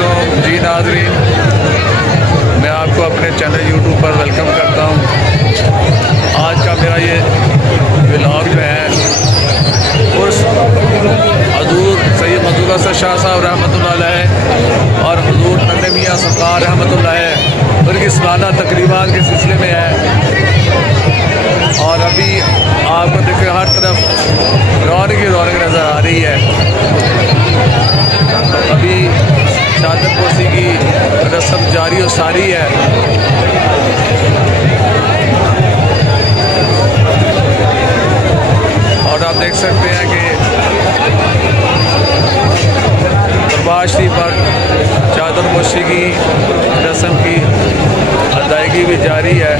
वालेकुम जी नाज़रीन, मैं आपको अपने चैनल यूट्यूब पर वेलकम करता हूँ। आज का मेरा ये व्लॉग जो है उस हज़ूर सैयद मंसूर हसन शाह साहब रहमतुल्लाह अलैह और हज़ूर नन्हे मियाँ सरकार रहमतुल्लाह अलैह उनकी सालाना तकरीबात के सिलसिले में है। और अभी आपको देखिए हर तरफ रौनक ही रौनक नज़र आ रही है। अभी चादर पोशी की रस्म जारी और सारी है। और आप देख सकते हैं कि दरबार शरीफ पर चादर पोशी की रस्म की अदायगी भी जारी है।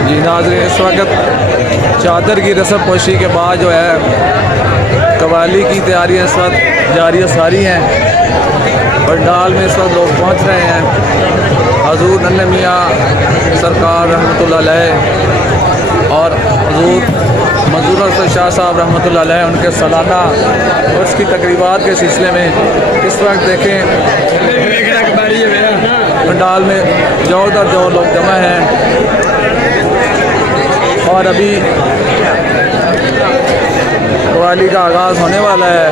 जी नाज़रीन, इस वक्त चादर की रस्म पोशी के बाद जो है कवाली की तैयारियाँ इस वक्त जारी सारी हैं। पंडाल में इस वक्त लोग पहुँच रहे हैं। हजूर नन्हे मियाँ सरकार रहमतुल्लाह अलैह और हजूर मंजूर हसन शाह साहब रहमतुल्लाह अलैह उनके सालाना उर्स की तकरीबात के सिलसिले में इस वक्त देखें पंडाल में जो दर जो लोग जमा हैं और अभी कवाली का आगाज़ होने वाला है।